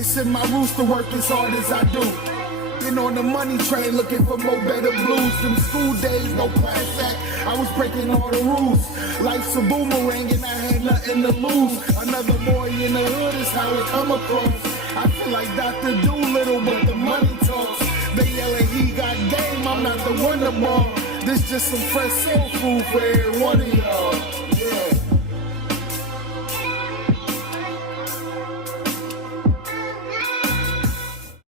It's in my roots to work as hard as I do. Been on the money train looking for more better blues. Them school days, no class act, I was breaking all the rules. Life's a boomerang and I had nothing to lose. Another boy in the hood is how it come across. I feel like Dr. Doolittle, but the money talks. They yelling he got game, I'm not the wonder ball. This just some fresh soul food for every one of y'all. Yeah.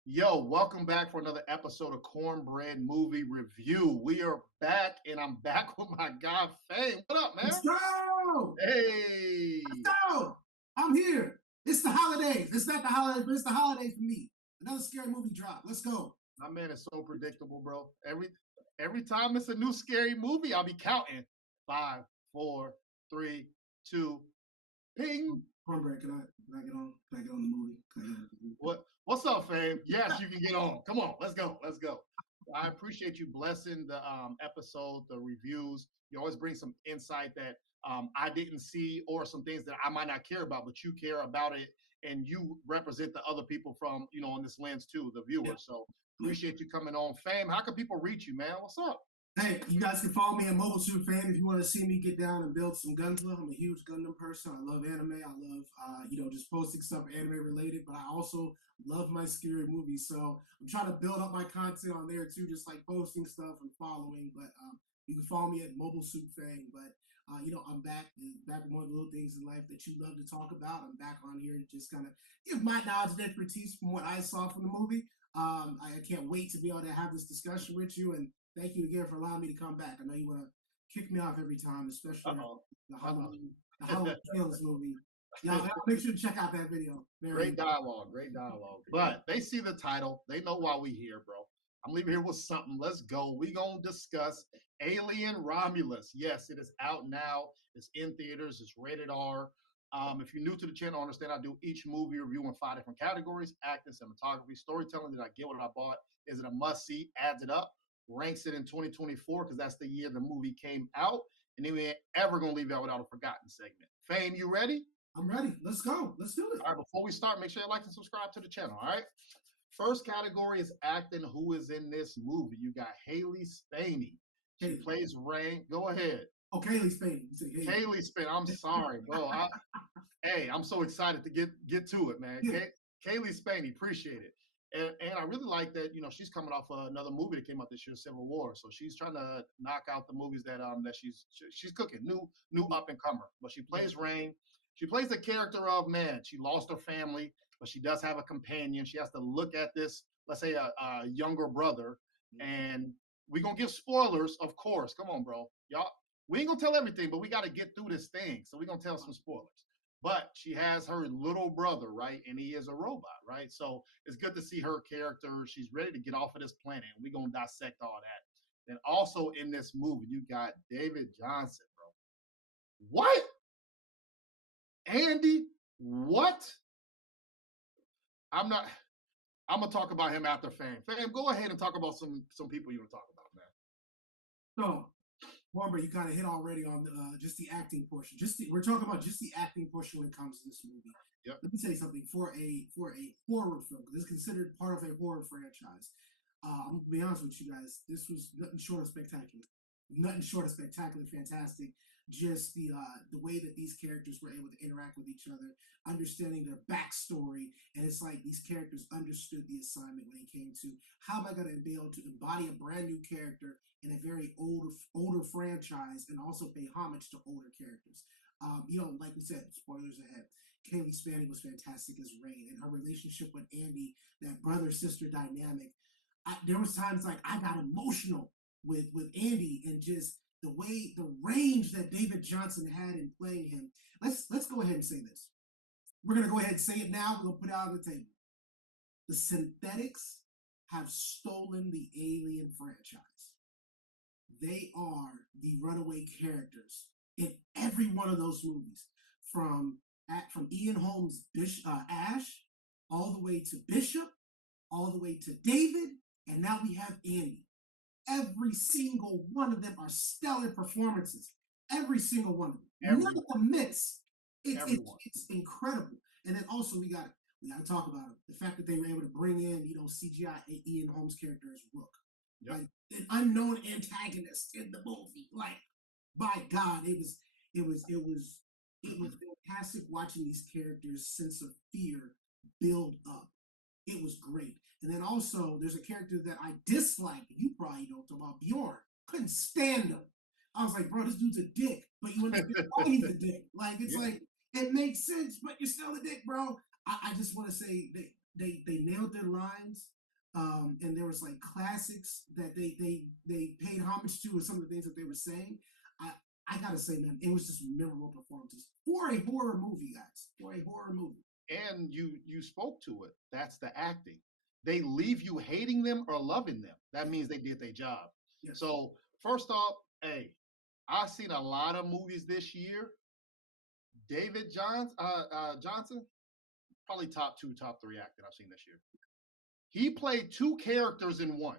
Yo, welcome back for another episode of Cornbread Movie Review. We are back, and I'm back with my guy, Fame. What up, man? Let's go! Hey! Let's go! I'm here. It's the holidays. It's not the holidays, but it's the holidays for me. Another scary movie drop. Let's go. My man is so predictable, bro. Every time it's a new scary movie, I'll be counting. 5, 4, 3, 2, ping. Cornbread, can I get on? Can I get on the movie? What's up, Fame? Yes, you can get on. Come on, let's go. I appreciate you blessing the episode, the reviews. You always bring some insight that I didn't see, or some things that I might not care about, but you care about it, and you represent the other people from, on this lens too, the viewers. Yeah. So appreciate you coming on. Fame, how can people reach you, man? What's up? Hey, you guys can follow me at Mobile Suit Fan if you want to see me get down and build some Gundam. I'm a huge Gundam person. I love anime. I love, just posting stuff anime related, but I also love my scary movies. So I'm trying to build up my content on there too, just like posting stuff and following. But you can follow me at Mobile Suit Fan. But, I'm back with one of the little things in life that you love to talk about. I'm back on here to just kind of give my knowledge and expertise from what I saw from the movie. I can't wait to be able to have this discussion with you, and thank you again for allowing me to come back. I know you want to kick me off every time, especially the Halloween Kills movie. Y'all make sure to check out that video. Great dialogue. But they see the title. They know why we here, bro. I'm leaving here with something. Let's go. We gonna discuss Alien Romulus. Yes, it is out now. It's in theaters. It's rated R. If you're new to the channel, understand I do each movie review in 5 different categories: acting, cinematography, storytelling. Did I get what I bought? Is it a must-see? Adds it up. Ranks it in 2024 because that's the year the movie came out. And then we ain't ever going to leave out without a forgotten segment. Fame, you ready? I'm ready. Let's go. Let's do it. All right, before we start, make sure you like and subscribe to the channel, all right? First category is acting. Who is in this movie? You got Haley Spaney. She plays Rain. Go ahead. Oh, Kaylee Spaney. Kaylee Spaney. I'm sorry, bro. I'm so excited to get to it, man. Yeah. Kaylee Spaney. Appreciate it. And I really like that, she's coming off another movie that came out this year, Civil War. So she's trying to knock out the movies that she's cooking, new up and comer. But she plays Rain. She plays the character of, man, she lost her family, but she does have a companion. She has to look at this, let's say a younger brother. And we're going to give spoilers, of course. Come on, bro. Y'all, we ain't going to tell everything, but we got to get through this thing. So we're going to tell some spoilers. But she has her little brother, right? And he is a robot, right? So it's good to see her character. She's ready to get off of this planet. And we're going to dissect all that. And also in this movie, you got David Johnson, bro. What? Andy? What? I'm going to talk about him after Fame. Fame, go ahead and talk about some people you want to talk about, man. So, Cornbread, you kind of hit already on just the acting portion. We're talking about just the acting portion when it comes to this movie. Yep. Let me say something for a horror film. This is considered part of a horror franchise. I'm gonna be honest with you guys. This was nothing short of spectacular. Nothing short of spectacular, fantastic. Just the way that these characters were able to interact with each other, understanding their backstory, and it's like these characters understood the assignment when it came to how am I going to be able to embody a brand new character in a very older franchise and also pay homage to older characters. Like we said, spoilers ahead. Kaylee Spaney was fantastic as Rain, and her relationship with Andy, that brother-sister dynamic. There was times like I got emotional with Andy and just the range that David Johnson had in playing him. Let's go ahead and say this. We're going to go ahead and say it now. We're going to put it out on the table. The synthetics have stolen the Alien franchise. They are the runaway characters in every one of those movies, from Ian Holmes' Ash, all the way to Bishop, all the way to David, and now we have Andy. Every single one of them are stellar performances. Every single one of them. None of them miss. It's incredible. And then also we got We got to talk about him. The fact that they were able to bring in, CGI Ian Holmes' character as Rook, like an unknown antagonist in the movie. Like, by God, it was fantastic watching these characters' sense of fear build up. It was great. And then also, there's a character that I dislike. You probably don't talk about Bjorn. Couldn't stand him. I was like, bro, this dude's a dick, but you understand why he's a dick. Like, it's like, it makes sense, but you're still a dick, bro. I just want to say they nailed their lines. And there was like classics that they paid homage to and some of the things that they were saying. I gotta say, man, it was just memorable performances for a horror movie, guys. For a horror movie. And you spoke to it. That's the acting. They leave you hating them or loving them. That means they did their job. Yes. So first off, hey, I've seen a lot of movies this year. David Johnson, probably top 2, top 3 acting I've seen this year. He played 2 characters in one,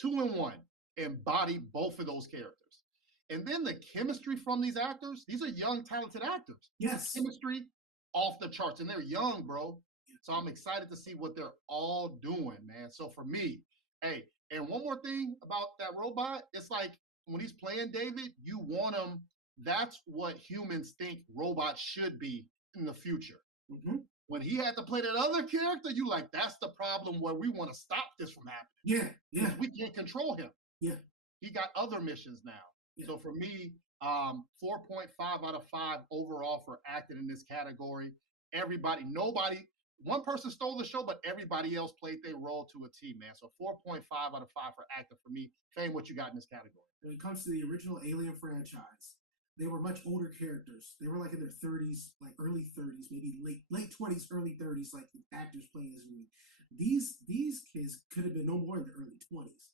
2 in 1, embodied both of those characters. And then the chemistry from these actors, these are young, talented actors. Yes. Chemistry off the charts, and they're young, bro. So I'm excited to see what they're all doing, man. So for me, hey, and one more thing about that robot, it's like when he's playing David, you want him. That's what humans think robots should be in the future. Mm-hmm. When he had to play that other character, you like, that's the problem where we want to stop this from happening. Yeah. We can't control him. Yeah. He got other missions now. Yeah. So for me, 4.5 out of 5 overall for acting in this category. One person stole the show, but everybody else played their role to a T, man. So 4.5 out of 5 for acting for me. Fame, what you got in this category? When it comes to the original Alien franchise, they were much older characters. They were like in their 30s, like early 30s, maybe late 20s, early 30s, like the actors playing this movie. These kids could have been no more in the early 20s.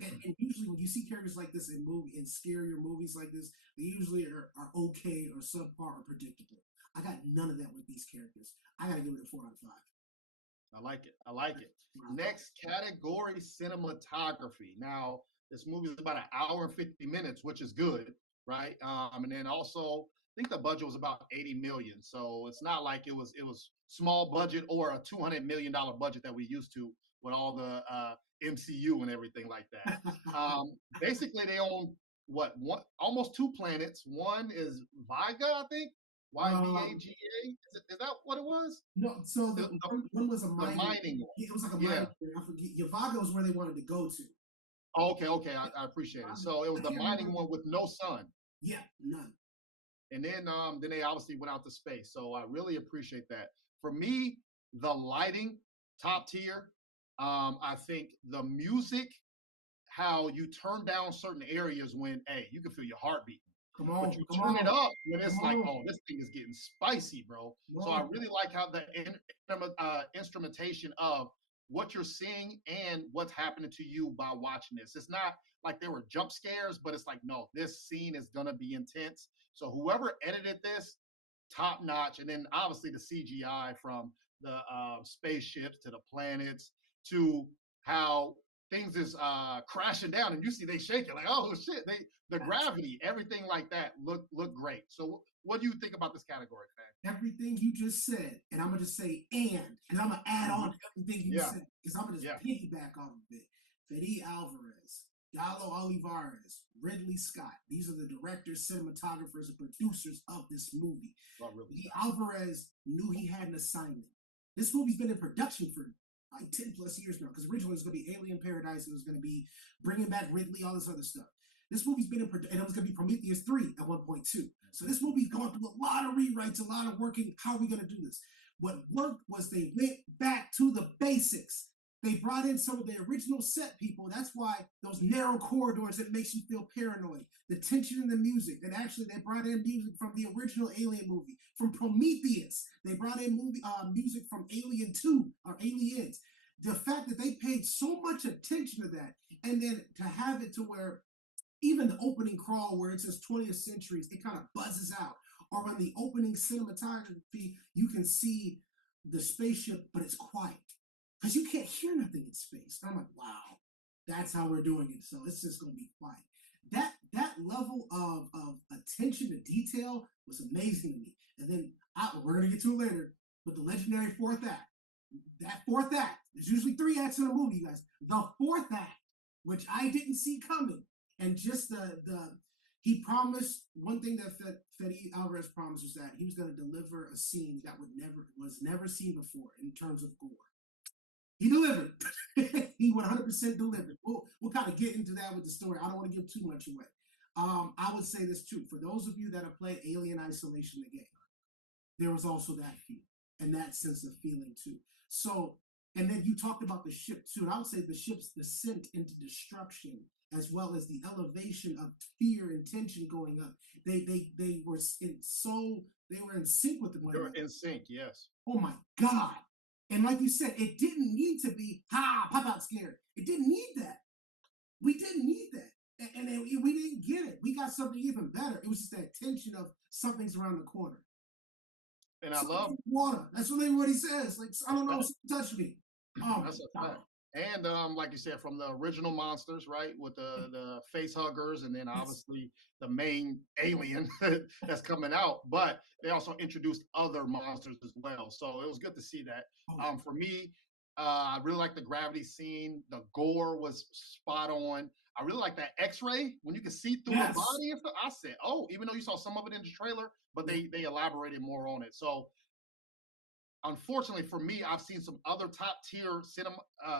And usually when you see characters like this in scarier movies like this, they usually are okay or subpar or predictable. I got none of that with these characters. I got to give it a 4 out of 5. I like it. Next category, cinematography. Now, this movie is about 1 hour and 50 minutes, which is good, right? And then also, I think the budget was about 80 million. So it's not like it was small budget or a $200 million budget that we used to with all the MCU and everything like that. Basically, they own almost 2 planets. One is Viga, I think. YVAGA? Is that what it was? No, so one was a mining one. It was like a mining. I forget. Yavaga was where they wanted to go to. Okay. I appreciate it. So it was the mining one with no sun. Yeah, none. And then they obviously went out to space. So I really appreciate that. For me, the lighting, top tier. I think the music, how you turn down certain areas when, hey, you can feel your heart beating. Come on, but you turn it up when it's like, oh, this thing is getting spicy, bro. So I really like how the instrumentation of what you're seeing and what's happening to you by watching this. It's not like there were jump scares, but it's like, no, this scene is going to be intense. So whoever edited this, top notch. And then obviously the CGI from the spaceships to the planets to how things is crashing down, and you see they shaking like, oh shit, the gravity, everything like that look great. So what do you think about this category, fam? Everything you just said, and I'm gonna just say and I'm gonna add on to everything you said, because I'm gonna just piggyback off of it. Fede Alvarez, Galo Olivares, Ridley Scott. These are the directors, cinematographers, and producers of this movie. Fede Alvarez knew he had an assignment. This movie's been in production for like 10 plus years now, because originally it was going to be Alien Paradise, it was going to be bringing back Ridley, all this other stuff. This movie's been in production, and it was going to be Prometheus 3 at one point too. So this movie's going through a lot of rewrites, a lot of working. How are we going to do this? What worked was they went back to the basics. They brought in some of the original set people. That's why those narrow corridors, that makes you feel paranoid. The tension in the music. And actually, they brought in music from the original Alien movie, from Prometheus. They brought in music from Alien 2 or Aliens. The fact that they paid so much attention to that, and then to have it to where even the opening crawl where it says 20th centuries, it kind of buzzes out. Or on the opening cinematography, you can see the spaceship, but it's quiet. Because you can't hear nothing in space. And I'm like, wow, that's how we're doing it. So it's just going to be quiet. That level of attention to detail was amazing to me. And then we're going to get to it later. but the legendary fourth act, that fourth act, there's usually 3 acts in a movie, you guys. The fourth act, which I didn't see coming, and just he promised one thing that Fede Alvarez promised was that he was going to deliver a scene that was never seen before in terms of gore. He delivered. He 100% delivered. We'll kind of get into that with the story. I don't want to give too much away. I would say this too. For those of you that have played Alien Isolation, the game, there was also that feel and that sense of feeling too. So, and then you talked about the ship too. And I would say the ship's descent into destruction, as well as the elevation of fear and tension going up. They were in sync with one another. They were in sync, yes. Oh my God. And like you said, it didn't need to be, pop out scared. It didn't need that. We didn't need that. And we didn't get it. We got something even better. It was just that tension of something's around the corner. And I love water. That's what everybody says. Like, I don't know, touch me. That's a fact. And like you said, from the original monsters, right, with the face huggers, and then obviously the main alien that's coming out. But they also introduced other monsters as well. So it was good to see that. For me, I really like the gravity scene. The gore was spot on. I really like that X-ray when you can see through the body and stuff. I said, oh, even though you saw some of it in the trailer, but they elaborated more on it. So unfortunately for me, I've seen some other top tier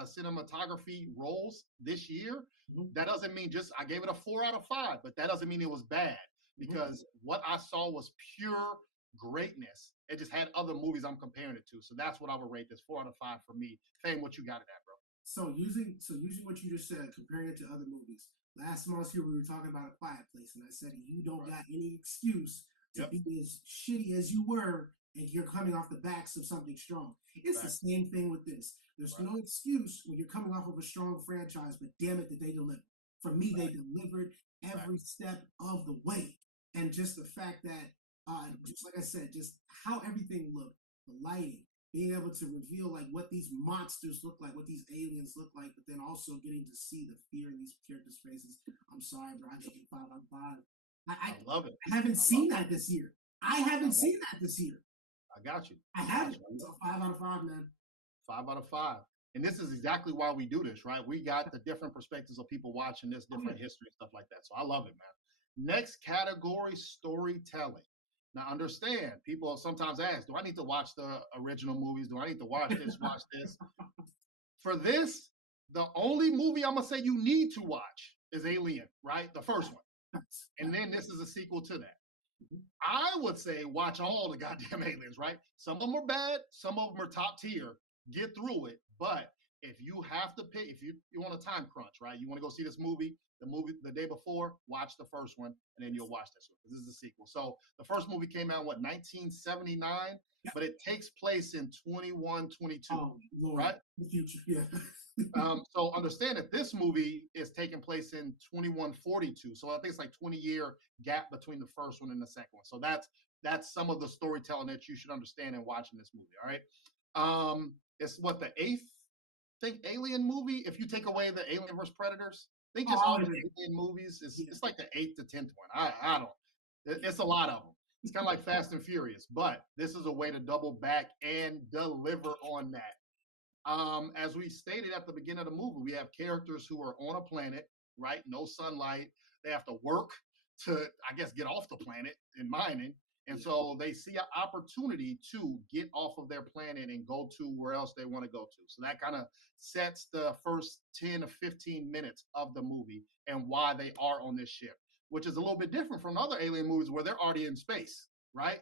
cinematography roles this year. That doesn't mean I gave it a 4 out of 5, but that doesn't mean it was bad, because what I saw was pure greatness. It just had other movies I'm comparing it to. So that's what I would rate this 4 out of 5 for me. Fame, what you got it at, bro? So using what you just said, comparing it to other movies. Last month here we were talking about A Quiet Place, and I said you don't got any excuse to be as shitty as you were, and you're coming off the backs of something strong. It's the same thing with this. There's no excuse when you're coming off of a strong franchise, but damn it, did they deliver. For me, they delivered every step of the way. And just the fact that, just like I said, just how everything looked, the lighting, being able to reveal like what these monsters look like, what these aliens look like, but then also getting to see the fear in these characters' faces. I'm sorry, bro. I gave it 5 out of 5. I love it. I haven't seen that this year. I haven't seen that this year. I got you. I haven't. So 5 out of 5, man. 5 out of 5. And this is exactly why we do this, right? We got the different perspectives of people watching this, different history and stuff like that. So I love it, man. Next category, storytelling. Now, understand, people sometimes ask, do I need to watch the original movies? Do I need to watch this, watch this? For this, the only movie I'm going to say you need to watch is Alien, right? The first one. And then this is a sequel to that. I would say watch all the goddamn aliens, right? Some of them are bad. Some of them are top tier. Get through it. But if you have to pick, if you want a time crunch, right? You want to go see this movie the day before, watch the first one, and then you'll watch this one, because this is a sequel. So the first movie came out, 1979? But it takes place in 2122, right? The future, yeah. So understand that this movie is taking place in 2142. So I think it's like 20-year gap between the first one and the second one. So that's some of the storytelling that you should understand in watching this movie. All right. It's what, the 8th, Alien movie? If you take away the Alien vs. Predators, I think just all the Alien movies. It's like the 8th to 10th one. I don't. It's a lot of them. It's kind of like Fast and Furious, but this is a way to double back and deliver on that. As we stated at the beginning of the movie, we have characters who are on a planet, right? No sunlight. They have to work to, I guess, get off the planet in mining. And so they see an opportunity to get off of their planet and go to where else they want to go to. So that kind of sets the first 10 to 15 minutes of the movie and why they are on this ship, which is a little bit different from other alien movies where they're already in space, right?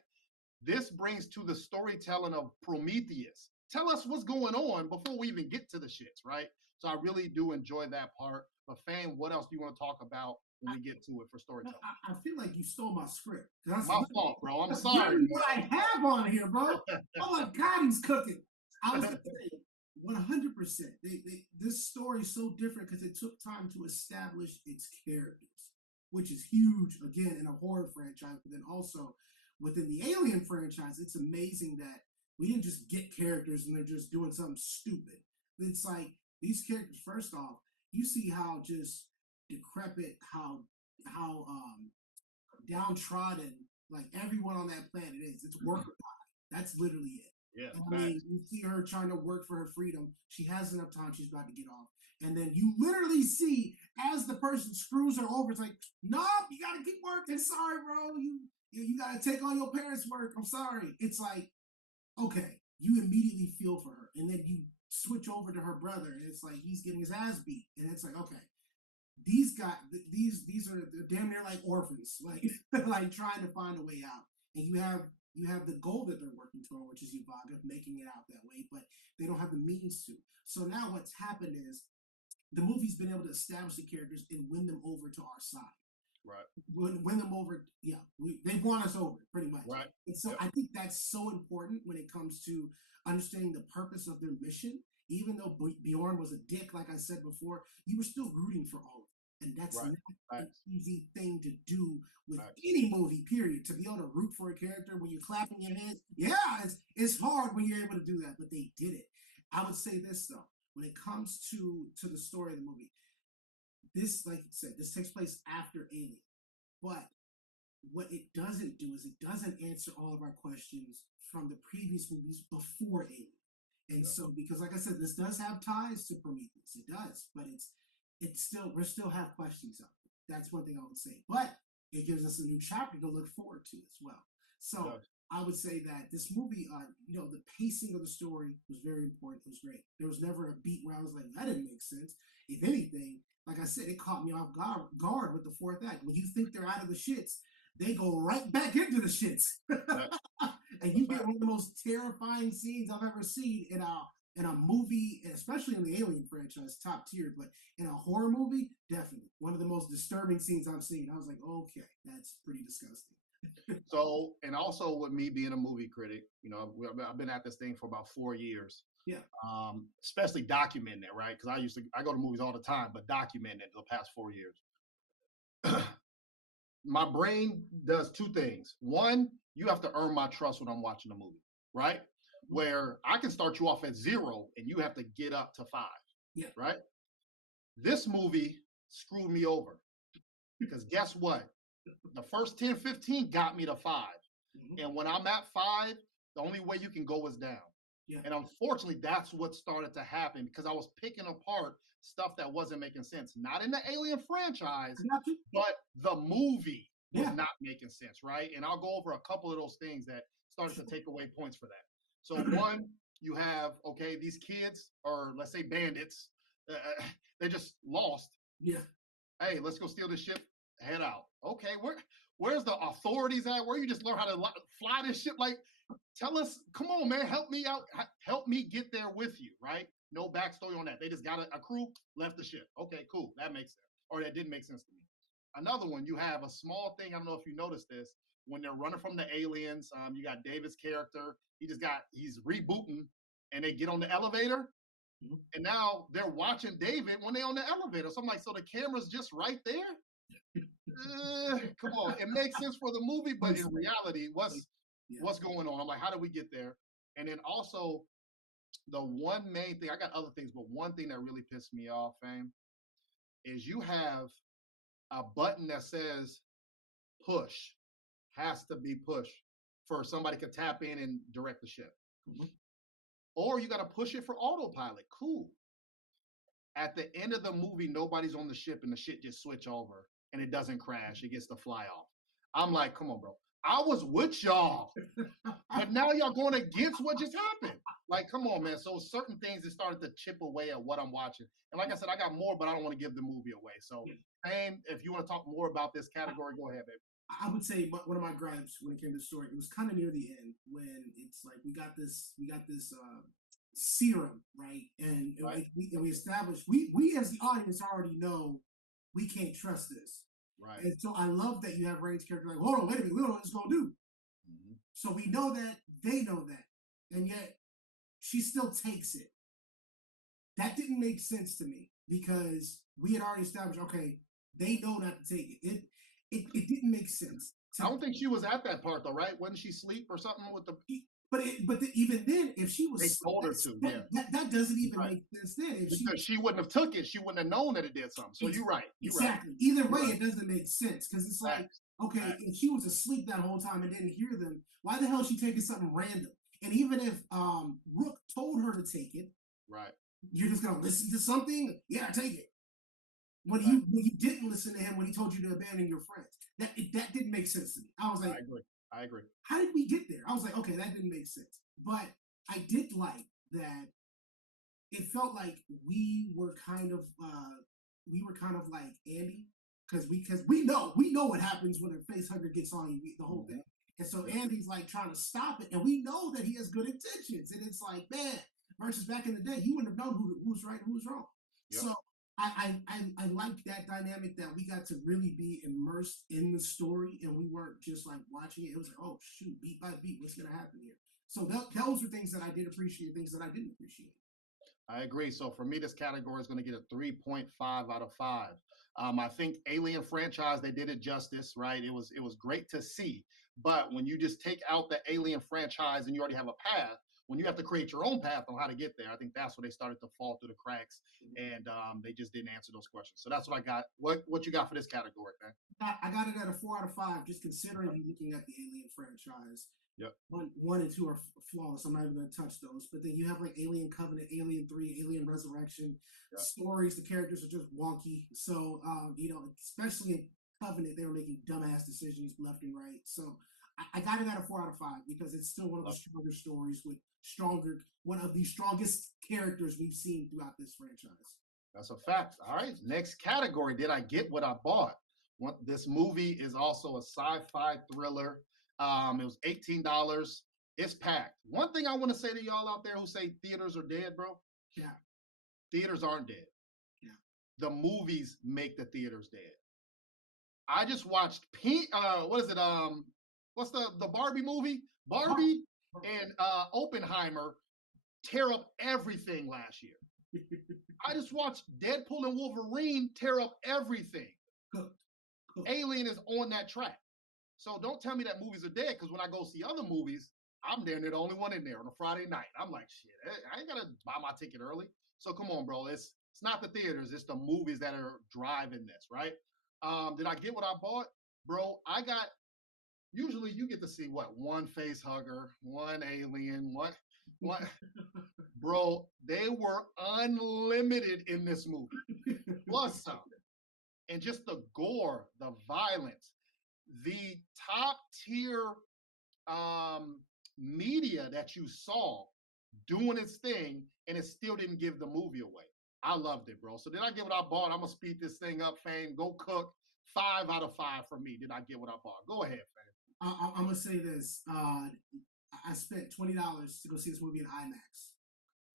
This brings to the storytelling of Prometheus. Tell us what's going on before we even get to the shits, right? So I really do enjoy that part. But Fame, what else do you want to talk about when we get to it for storytelling? I feel like you stole my script. That's my fault, bro. I'm sorry. What I have on here, bro. Oh my God, he's cooking. I was going to say, 100%. This story is so different because it took time to establish its characters, which is huge, again, in a horror franchise, but then also within the Alien franchise. It's amazing that we didn't just get characters and they're just doing something stupid. It's like these characters, first off, you see how just decrepit, how downtrodden, like everyone on that planet is. It's work or die. That's literally it. Yeah, I mean, you see her trying to work for her freedom. She has enough time. She's about to get off. And then you literally see as the person screws her over, it's like, nope, you got to keep working. Sorry, bro. You got to take all your parents' work. I'm sorry. It's like, okay, you immediately feel for her. And then you switch over to her brother, and it's like he's getting his ass beat. And it's like, okay, these guys, these are damn near like orphans, like like trying to find a way out. And you have the goal that they're working toward, which is Yuvaga, making it out that way, but they don't have the means to. So now what's happened is the movie's been able to establish the characters and win them over to our side. Right. Win them over. Yeah, they won us over pretty much. Right. And so I think that's so important when it comes to understanding the purpose of their mission. Even though Bjorn was a dick, like I said before, you were still rooting for all of them. And that's not an easy thing to do with any movie, period. To be able to root for a character when you're clapping your hands, it's hard when you're able to do that, but they did it. I would say this, though, when it comes to the story of the movie, this, like you said, this takes place after Alien. But what it doesn't do is it doesn't answer all of our questions from the previous movies before Alien. And so, because like I said, this does have ties to Prometheus. It does, but we still have questions up. That's one thing I would say. But it gives us a new chapter to look forward to as well. So I would say that this movie, the pacing of the story was very important. It was great. There was never a beat where I was like, that didn't make sense. If anything, like I said, it caught me off guard with the fourth act. When you think they're out of the shits, they go right back into the shits. And you get one of the most terrifying scenes I've ever seen in a movie, especially in the Alien franchise, top tier, but in a horror movie, definitely. One of the most disturbing scenes I've seen. I was like, okay, that's pretty disgusting. So, and also with me being a movie critic, I've been at this thing for about 4 years. Yeah. Especially documenting it, right? Because I go to movies all the time, but documenting it the past 4 years. My brain does two things. One, you have to earn my trust when I'm watching a movie, right? Where I can start you off at 0 and you have to get up to 5. Yeah. Right? This movie screwed me over. Because guess what? The first 10, 15 got me to 5. Mm-hmm. And when I'm at 5, the only way you can go is down. Yeah. And unfortunately, that's what started to happen because I was picking apart stuff that wasn't making sense. Not in the Alien franchise, but the movie was not making sense, right? And I'll go over a couple of those things that started to take away points for that. So one, you have, these kids, or let's say bandits, they just lost. Yeah. Hey, let's go steal this ship, head out. Okay, where's the authorities at? Where you just learn how to fly this ship? Like, tell us, come on, man, help me out. Help me get there with you, right? No backstory on that. They just got a crew, left the ship. Okay, cool. That makes sense. Or that didn't make sense to me. Another one, you have a small thing. I don't know if you noticed this. When they're running from the aliens, you got David's character. He's rebooting, and they get on the elevator. Mm-hmm. And now they're watching David when they're on the elevator. So I'm like, so the camera's just right there? Come on. It makes sense for the movie, but in reality, what's going on? I'm like, how did we get there? And then also, the one main thing, I got other things, but one thing that really pissed me off, fam, is you have a button that says push, has to be pushed for somebody to tap in and direct the ship. Mm-hmm. Or you got to push it for autopilot. Cool. At the end of the movie, nobody's on the ship and the shit just switch over and it doesn't crash. It gets to fly off. I'm like, come on, bro. I was with y'all, but now y'all going against what just happened. Like, come on, man. So certain things that started to chip away at what I'm watching. And like I said, I got more, but I don't want to give the movie away. So, and if you want to talk more about this category, go ahead, baby. I would say one of my gripes when it came to the story, it was kind of near the end when it's like we got this serum, right? And we established we as the audience already know we can't trust this. Right. And so I love that you have Rain's character like, hold on, wait a minute, we don't know what it's gonna do. Mm-hmm. So we know that, they know that, and yet she still takes it. That didn't make sense to me because we had already established, okay, they know not to take it. It didn't make sense. I don't think she was at that part though, right? Wasn't she asleep or something with the? But even then, if she was, they told her to. That doesn't even make sense then. Because she wouldn't have took it, she wouldn't have known that it did something. So you're right. Exactly. Right. Either way, it doesn't make sense because it's like, okay, if she was asleep that whole time and didn't hear them, why the hell is she taking something random? And even if Rook told her to take it, Right. you're just gonna listen to something. Yeah, take it. When Right. you didn't listen to him when he told you to abandon your friends, that didn't make sense to me. I was like, I agree. how did we get there? I was like, okay, that didn't make sense. But I did like that. It felt like we were kind of like Andy, because we know what happens when a face hugger gets on you, the whole thing. And so Andy's like trying to stop it, and we know that he has good intentions. And it's like, man, versus back in the day, you wouldn't have known who was right and who was wrong. Yep. So I like that dynamic, that we got to really be immersed in the story, and we weren't just like watching it. It was like, oh shoot, beat by beat, what's gonna happen here? So those were things that I did appreciate, things that I didn't appreciate. I agree. So for me, this category is going to get a 3.5 out of 5. I think Alien franchise, they did it justice, right? It was great to see. But when you just take out the Alien franchise and you already have a path, when you have to create your own path on how to get there, I think that's where they started to fall through the cracks, and they just didn't answer those questions. So that's what I got. What you got for this category, man? I got it at a 4 out of 5, just considering you looking at the Alien franchise. Yep. 1 and 2 are flawless. I'm not even going to touch those. But then you have like Alien Covenant, Alien 3, Alien Resurrection. Yep. Stories, the characters are just wonky. So, especially in Covenant, they were making dumbass decisions left and right. So I got it at a 4 out of 5 because it's still one of the stronger stories with one of the strongest characters we've seen throughout this franchise. That's a fact. All right. Next category. Did I get what I bought? This movie is also a sci-fi thriller. It was $18. It's packed. One thing I want to say to y'all out there who say theaters are dead, bro. Yeah. Theaters aren't dead. Yeah. The movies make the theaters dead. I just watched what is it? What's the Barbie movie? Barbie and Oppenheimer tear up everything last year. I just watched Deadpool and Wolverine tear up everything. Alien is on that track. So don't tell me that movies are dead, because when I go see other movies, I'm there and they're the only one in there on a Friday night. I'm like, shit, I ain't gotta buy my ticket early. So come on, bro. It's not the theaters, it's the movies that are driving this, right? Did I get what I bought? Bro, usually you get to see what? One face hugger, one alien, one. Bro, they were unlimited in this movie. Plus some. And just the gore, the violence, the top tier media that you saw doing its thing, and it still didn't give the movie away. I loved it, bro. So did I get what I bought? I'm gonna speed this thing up, Fame. Go cook. 5 out of 5 for me. Did I get what I bought? Go ahead, Fame. I'm gonna say this. I spent $20 to go see this movie in IMAX,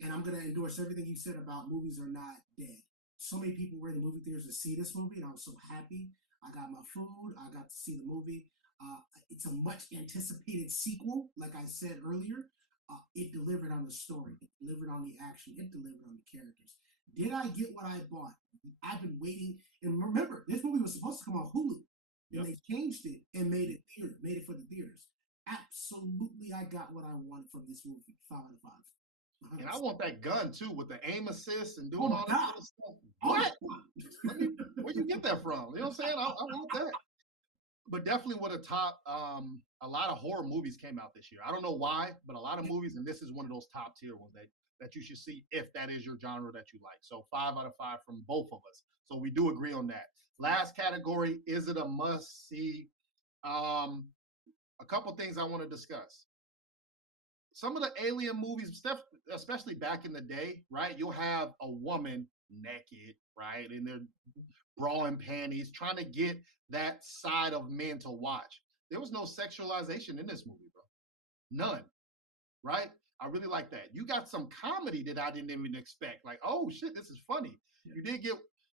and I'm gonna endorse everything you said about movies are not dead. So many people were in the movie theaters to see this movie, and I was so happy. I got my food. I got to see the movie. It's a much anticipated sequel. Like I said earlier, it delivered on the story. It delivered on the action. It delivered on the characters. Did I get what I bought? I've been waiting. And remember, this movie was supposed to come on Hulu. And they changed it and made it for the theaters. Absolutely, I got what I wanted from this movie. 5 out of 5. 100%. And I want that gun too, with the aim assist and doing all that other stuff. What? Where you get that from? You know what I'm saying? I want that. But definitely with a top, a lot of horror movies came out this year. I don't know why, but a lot of movies, and this is one of those top tier ones that you should see if that is your genre that you like. So 5 out of 5 from both of us. So we do agree on that. Last category, is it a must see? A couple things I want to discuss. Some of the alien movies, stuff, especially back in the day, right? You'll have a woman naked, right? In their bra and panties, trying to get that side of men to watch. There was no sexualization in this movie, bro. None, right? I really like that. You got some comedy that I didn't even expect. Like, oh shit, this is funny. Yeah. You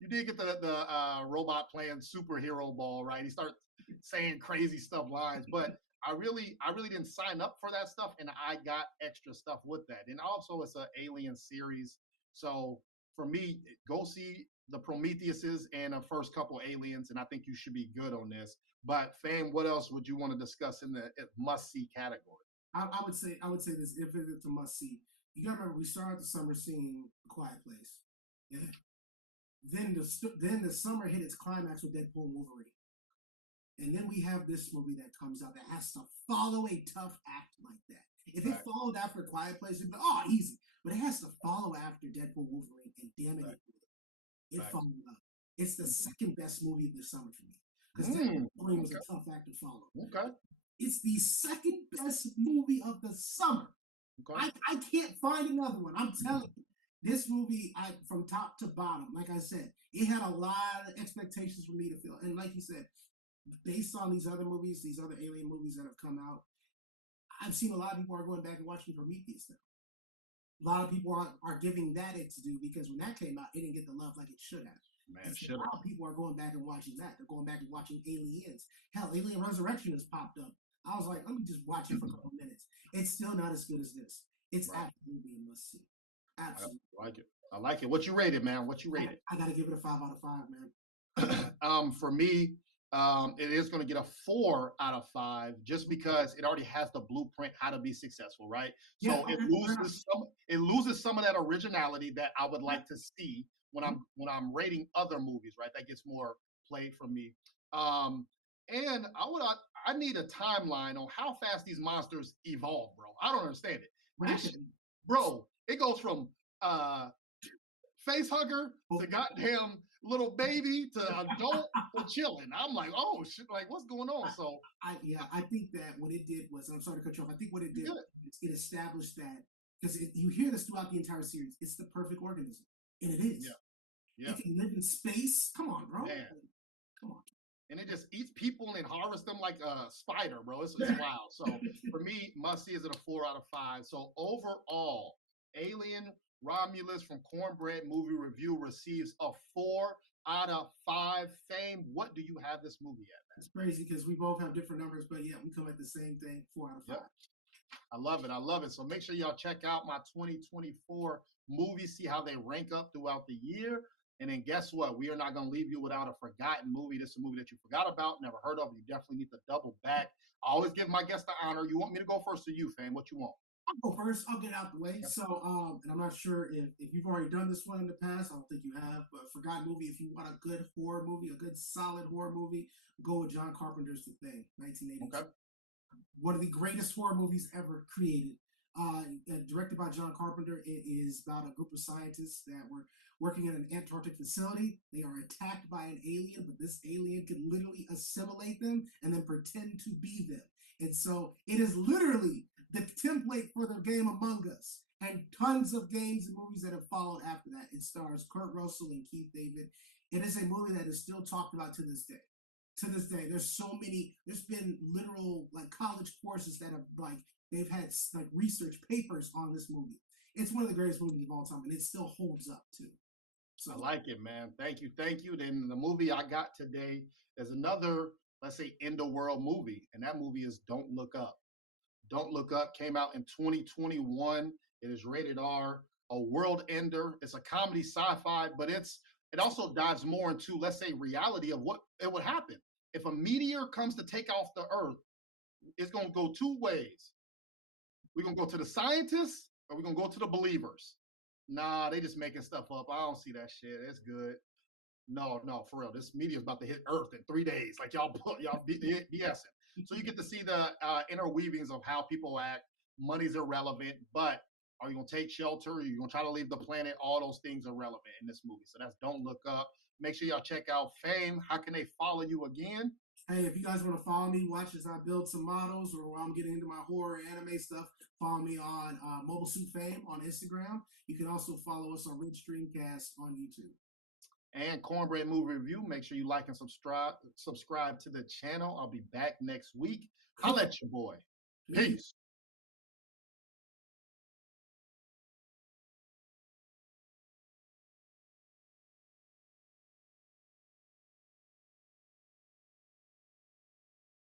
did get the robot playing superhero ball, right? He starts saying crazy stuff lines, but I really didn't sign up for that stuff, and I got extra stuff with that. And also, it's an alien series, so for me, go see the Prometheuses and the first couple Aliens, and I think you should be good on this. But Fame, what else would you want to discuss in the must-see category? I would say this: if it's a must-see, you gotta remember we started the summer seeing A Quiet Place. Yeah. Then the summer hit its climax with Deadpool and Wolverine. And then we have this movie that comes out that has to follow a tough act like that. If it followed after Quiet Place, it'd be like, oh, easy. But it has to follow after Deadpool Wolverine, and damn it, it followed up. It's the second best movie of the summer for me because Deadpool Wolverine was a tough act to follow. Okay. It's the second best movie of the summer. Okay. I can't find another one. I'm telling you, this movie, from top to bottom, like I said, it had a lot of expectations for me to feel. And like you said, based on these other movies, these other alien movies that have come out, I've seen a lot of people are going back and watching Prometheus now. A lot of people are giving that its due because when that came out, it didn't get the love like it should have. Man, so a lot of people are going back and watching that. They're going back and watching Aliens. Hell, Alien Resurrection has popped up. I was like, let me just watch it for a couple minutes. It's still not as good as this. It's absolutely a must see. Absolutely. I like it. I like it. What you rated, man? What you rated? I got to give it a 5 out of 5, man. For me, it is going to get a 4 out of 5 just because it already has the blueprint how to be successful, right? Yeah, so it loses some of that originality that I would like to see when I'm rating other movies, right? That gets more play from me. And I need a timeline on how fast these monsters evolve, bro. I don't understand it. Bro, it goes from face hugger to goddamn little baby to adult to chilling. I'm like, oh shit, like what's going on? So I think that what it did was, I'm sorry to cut you off. I think what it did is it established that because you hear this throughout the entire series. It's the perfect organism, and it is. Yeah. It can live in space. Come on, bro. Man. Come on. And it just eats people and harvests them like a spider, bro. It's wild. So for me, must see is it a 4 out of 5. So overall, Alien Romulus from Cornbread Movie Review receives a 4 out of 5. Fame, what do you have this movie at, man? It's crazy because we both have different numbers, but yeah, we come at the same thing, 4 out of 5. Yep. I love it. I love it. So make sure y'all check out my 2024 movies, see how they rank up throughout the year. And then guess what? We are not going to leave you without a forgotten movie. This is a movie that you forgot about, never heard of. You definitely need to double back. I always give my guest the honor. You want me to go first or you, Fame? What you want? I'll go first. I'll get out the way. Yep. So, and I'm not sure if you've already done this one in the past. I don't think you have. But forgotten movie, if you want a good horror movie, a good solid horror movie, go with John Carpenter's The Thing, 1982. Okay. One of the greatest horror movies ever created. Directed by John Carpenter, it is about a group of scientists that were working in an Antarctic facility. They are attacked by an alien, but this alien can literally assimilate them and then pretend to be them. And so it is literally the template for the game Among Us and tons of games and movies that have followed after that. It stars Kurt Russell and Keith David. It is a movie that is still talked about to this day. To this day, there's been literal like college courses that have they've had like research papers on this movie. It's one of the greatest movies of all time, and it still holds up too. So I like it, man. Thank you. Then the movie I got today is another, let's say, end of world movie, and that movie is Don't Look Up. Don't Look Up came out in 2021. It is rated R, a world ender. It's a comedy sci-fi, but it also dives more into, let's say, reality of what it would happen if a meteor comes to take off the Earth. It's going to go two ways. We're going to go to the scientists or we're going to go to the believers. Nah, they just making stuff up. I don't see that shit. It's good. No, for real. This meteor's about to hit Earth in 3 days. Like y'all BSing. So you get to see the interweavings of how people act. Money's irrelevant, but are you going to take shelter? Are you going to try to leave the planet? All those things are relevant in this movie. So that's Don't Look Up. Make sure y'all check out Fame. How can they follow you again? Hey, if you guys want to follow me, watch as I build some models or while I'm getting into my horror anime stuff, follow me on Mobile Suit Fame on Instagram. You can also follow us on Red Streamcast on YouTube. And Cornbread Movie Review. Make sure you like and subscribe to the channel. I'll be back next week. I'll let you, boy. Peace.